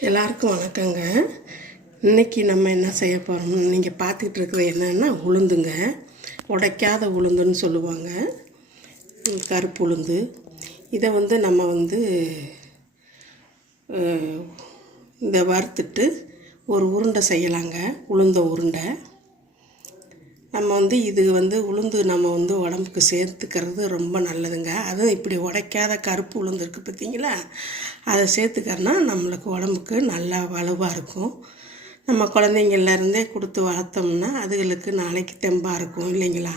எல்லாருக்கும் வணக்கங்க. இன்னைக்கு நம்ம என்ன செய்ய போகிறோம்னு நீங்கள் பார்த்துக்கிட்டு இருக்கிறது என்னன்னா உளுந்துங்க. உடைக்காத உளுந்துன்னு சொல்லுவாங்க. கருப்பு உளுந்து. இதை வந்து நம்ம வந்து இதை வறுத்துட்டு ஒரு உருண்டை செய்யலாங்க. உளுந்த உருண்டை. நம்ம வந்து இது வந்து உளுந்து நம்ம வந்து உடம்புக்கு சேர்த்துக்கிறது ரொம்ப நல்லதுங்க. அதுவும் இப்படி உடைக்காத கருப்பு உளுந்து இருக்குது பார்த்தீங்களா? அதை சேர்த்துக்கறனா நம்மளுக்கு உடம்புக்கு நல்லா வலுவாக இருக்கும். நம்ம குழந்தைங்கள்லேருந்தே கொடுத்து வளர்த்தோம்னா அதுகளுக்கு நாளைக்கு தெம்பாக இருக்கும் இல்லைங்களா?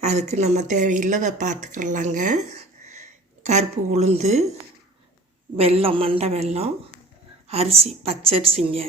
அதுக்கு நம்ம தேவையில்லதை பார்த்துக்கிறலாங்க. கருப்பு உளுந்து வெல்லம் மண்டை வெல்லம் அரிசி பச்சரிசிங்க.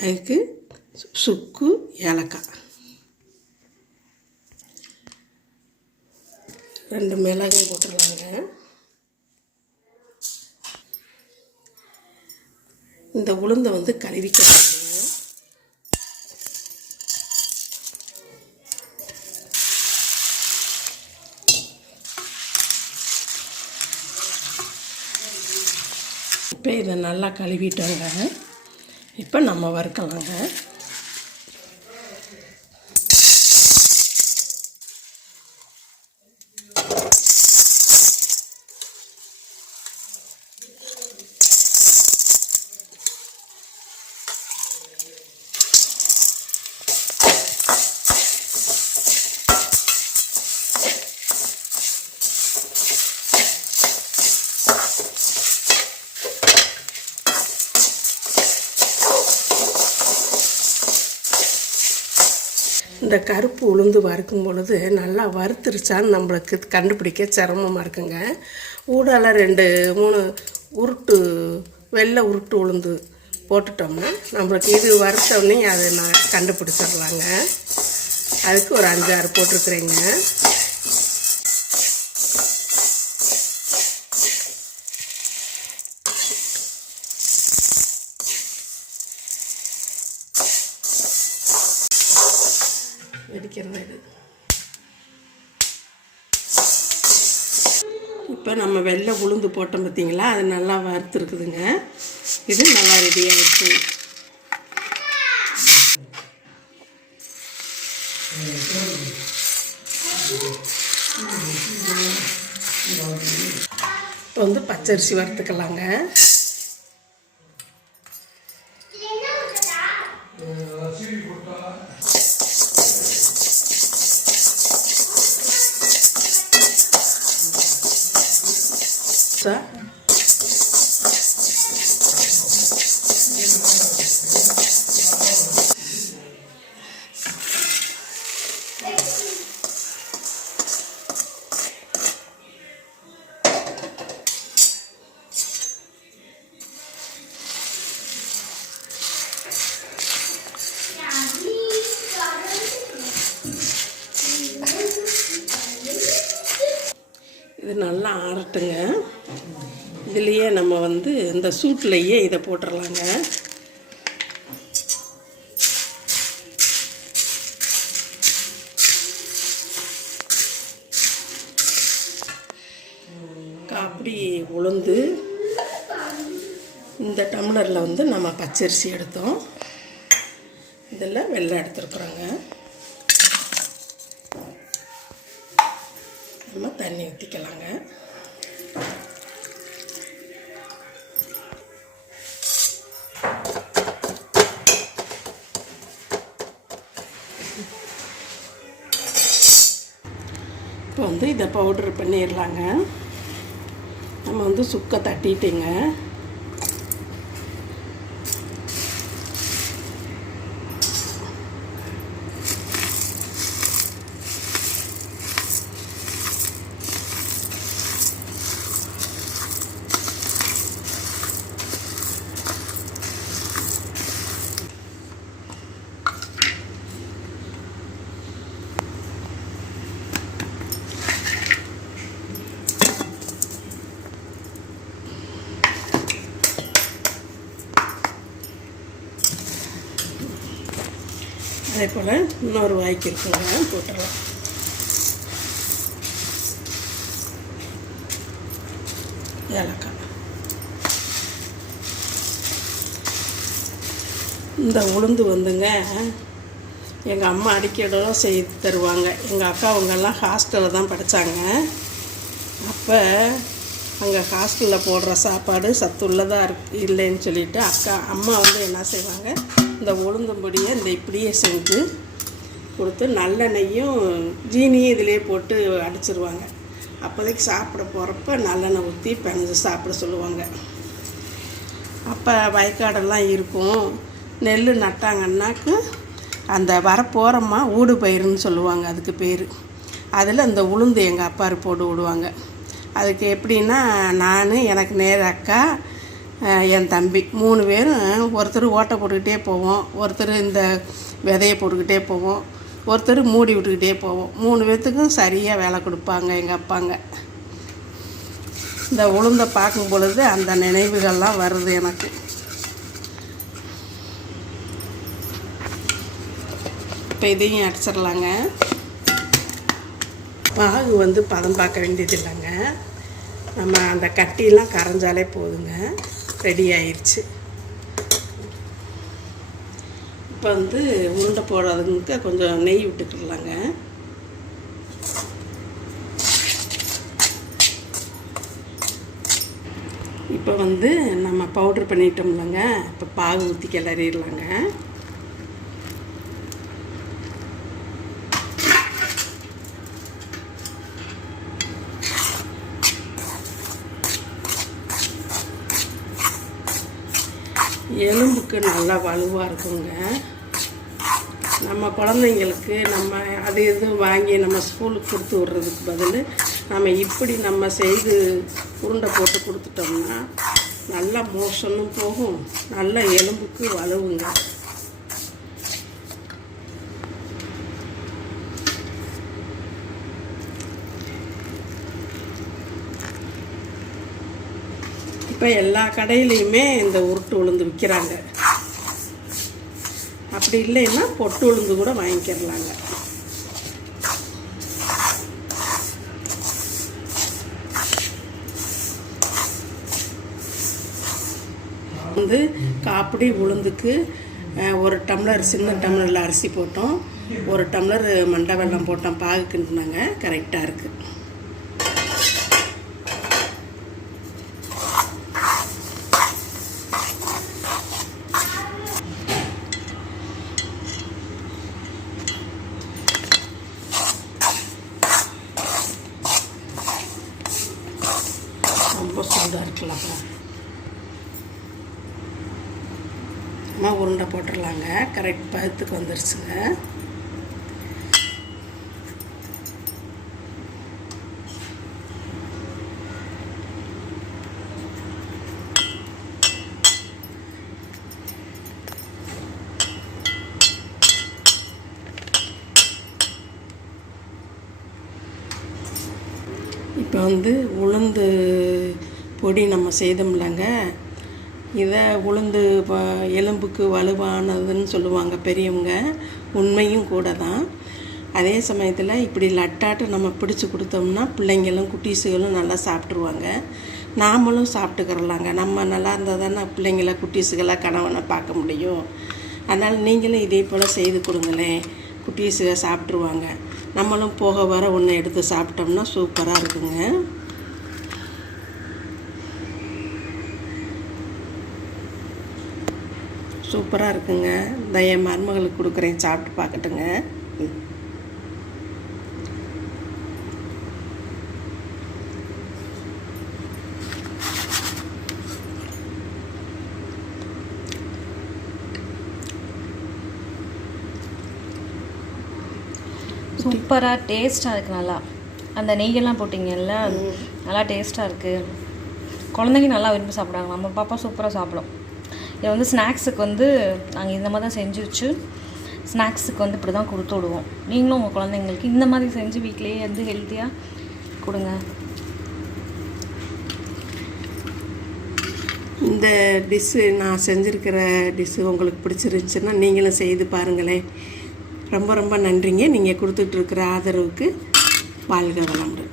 அதுக்கு சு- சுக்கு ஏலக்காய். ரெண்டு மிளகும் போட்டுடலாங்க. இந்த உளுந்தை வந்து கழுவிக்கிறாங்க இப்போ இதை நல்லா கழுவிட்டோங்க. இப்போ நம்ம வறுக்கலாங்க. இந்த கருப்பு உளுந்து வறுக்கும் பொழுது நல்லா வறுத்துருச்சான்னு நம்மளுக்கு கண்டுபிடிக்க சிரமமாக இருக்குங்க. ஊடால ரெண்டு மூணு உருட்டு வெள்ளை உருட்டு உளுந்து போட்டுட்டோம்னா நம்மளுக்கு இது வறுத்தோடனே அதை நான் கண்டுபிடிச்சிடலாங்க. அதுக்கு ஒரு அஞ்சாறு போட்டிருக்குறேங்க. இப்போ நம்ம வெள்ளை உளுந்து போட்டோம் பார்த்தீங்களா அது நல்லா வறுத்துருக்குதுங்க. இது நல்லா ரெடி இப்போ வந்து பச்சரிசி வறுத்துக்கலாங்க. இது நல்லா ஆறட்டுங்க. இதுலேயே நம்ம வந்து இந்த சூட்லேயே இதை போட்டுடலாங்க அப்படி உளுந்து இந்த டம்ளரில் வந்து நம்ம பச்சரிசி எடுத்தோம். இதில் வெள்ளம் எடுத்துருக்குறோங்க. நம்ம தண்ணி ஊற்றிக்கலாங்க இப்போ வந்து இதை பவுட்ரு பண்ணிடலாங்க. நம்ம வந்து சுக்க தட்டிட்டேங்க. அதே போல் இன்னொரு வாய்க்கு இருக்குங்க போட்டுடலாம். ஏலக்காய். இந்த உளுந்து வந்துங்க எங்கள் அம்மா அடிக்கடி செய்து தருவாங்க. எங்கள் அக்கா அவங்கெல்லாம் ஹாஸ்டலில் தான் படித்தாங்க அப்போ அங்கே ஹாஸ்டலில் போடுற சாப்பாடு சத்துள்ளதாக இருக்கு இல்லைன்னு சொல்லிட்டு அக்கா அம்மா வந்து என்ன செய்வாங்க இந்த உளுந்தம்பொடியை இந்த இப்படியே செஞ்சு கொடுத்து நல்லெண்ணெயும் ஜீனியும் இதிலே போட்டு அடிச்சிருவாங்க. அப்போதைக்கு சாப்பிட போகிறப்ப நல்லெண்ணெய் ஊற்றி பிணைஞ்சு சாப்பிட சொல்லுவாங்க. அப்போ வயக்காடெல்லாம் இருக்கும். நெல் நட்டாங்கன்னாக்கு அந்த வரப்போகிறம்மா ஊடு பயிருன்னு சொல்லுவாங்க அதுக்கு பேர். அதில் இந்த உளுந்து எங்கள் அப்பாரு போட்டு விடுவாங்க. அதுக்கு எப்படின்னா நான் எனக்கு நேர அக்கா என் தம்பி. மூணு பேரும் ஒருத்தர் ஓட்டை போட்டுக்கிட்டே போவோம் ஒருத்தர் இந்த விதையை போட்டுக்கிட்டே போவோம் ஒருத்தர் மூடி விட்டுக்கிட்டே போவோம். மூணு பேர்த்துக்கும் சரியாக வேலை கொடுப்பாங்க எங்கள் அப்பாங்க. இந்த உளுந்தை பார்க்கும் பொழுது அந்த நினைவுகள்லாம் வருது எனக்கு. இப்போ இதையும் அடிச்சிடலாங்க. பாகு வந்து பதம் பார்க்க வேண்டியது இல்லைங்க நம்ம அந்த கட்டிலாம் கரைஞ்சாலே போதுங்க. ரெடி ஆயிடுச்சு இப்போ வந்து உருண்டை போடுறதுங்க கொஞ்சம் நெய் விட்டுக்கிடலாங்க இப்போ வந்து நம்ம பவுட்ரு பண்ணிட்டோம்லங்க. இப்போ பாகு ஊற்றி கிளறிடலாங்க. உடம்புக்கு நல்லா வலுவாக இருக்குங்க. நம்ம குழந்தைங்களுக்கு நம்ம அது இது வாங்கி நம்ம ஸ்கூலுக்கு கொடுத்து விட்றதுக்கு பதில் நம்ம இப்படி நம்ம செய்து உருண்டை போட்டு கொடுத்துட்டோம்னா நல்ல மோஷனும் போகும் நல்ல எலும்புக்கு வலுவுங்க. இப்போ எல்லா கடையிலையுமே இந்த உருட்டு உளுந்து விற்கிறாங்க அப்படி இல்லைன்னா பொட்டு உளுந்து கூட வாங்கிக்கிறலாங்க வந்து காப்பிடி உளுந்துக்கு ஒரு டம்ளர் சின்ன டம்ளரில் அரிசி போட்டோம். ஒரு டம்ளர் மண்டை வெள்ளம் போட்டோம். பாகு கிண்டுனாங்க. கரெக்டாக இருக்குது ரொம்ப சூடாக இருக்கலாம் அம்மா உருண்டை போட்டுடலாங்க கரெக்ட் பதத்துக்கு வந்துருச்சுங்க. இப்போ வந்து உளுந்து பொடி நம்ம செய்தோம்லங்க. இதை உளுந்து எலும்புக்கு வலுவானதுன்னு சொல்லுவாங்க பெரியவங்க. உண்மையும் கூட தான் அதே சமயத்தில் இப்படி லட்டாட்டு நம்ம பிடிச்சி கொடுத்தோம்னா பிள்ளைங்களும் குட்டீஸுகளும் நல்லா சாப்பிட்ருவாங்க நாமளும் சாப்பிட்டுக்கிறலாங்க. நம்ம நல்லா இருந்தால் தானே பிள்ளைங்கள குட்டீஸுகளை கணவனை பார்க்க முடியும். அதனால் நீங்களும் இதே போல் செய்து கொடுங்களேன். குட்டீஸுக சாப்பிட்ருவாங்க நம்மளும் போக வர ஒன்று எடுத்து சாப்பிட்டோம்னா சூப்பராக இருக்குங்க. சூப்பராக இருக்குங்க. இந்த என் மருமகளுக்கு கொடுக்குறேன். சாப்பிட்டு பார்க்கட்டுங்க. சூப்பராக டேஸ்ட்டாக இருக்குது நல்லா. அந்த நெய்யெல்லாம் போட்டிங்கல்ல நல்லா டேஸ்ட்டாக இருக்குது குழந்தைங்க நல்லா விரும்பி சாப்பிடுவாங்க. நம்ம பாப்பா சூப்பராக சாப்பிடும். இதை வந்து ஸ்நாக்ஸுக்கு வந்து நாங்கள் இந்த மாதிரி தான் செஞ்சு வச்சு ஸ்நாக்ஸுக்கு வந்து இப்படி தான் கொடுத்து விடுவோம். நீங்களும் உங்கள் குழந்தைங்களுக்கு இந்த மாதிரி செஞ்சு வீட்டிலேயே வந்து ஹெல்த்தியாக கொடுங்க. இந்த டிஷ்ஷு நான் செஞ்சுருக்கிற டிஷ்ஷு உங்களுக்கு பிடிச்சிருந்துச்சுன்னா நீங்களும் செய்து பாருங்களேன். ரொம்ப ரொம்ப நன்றிங்க. நீங்கள் கொடுத்துட்ருக்கிற ஆதரவுக்கு வாழ்க வளமுடன்.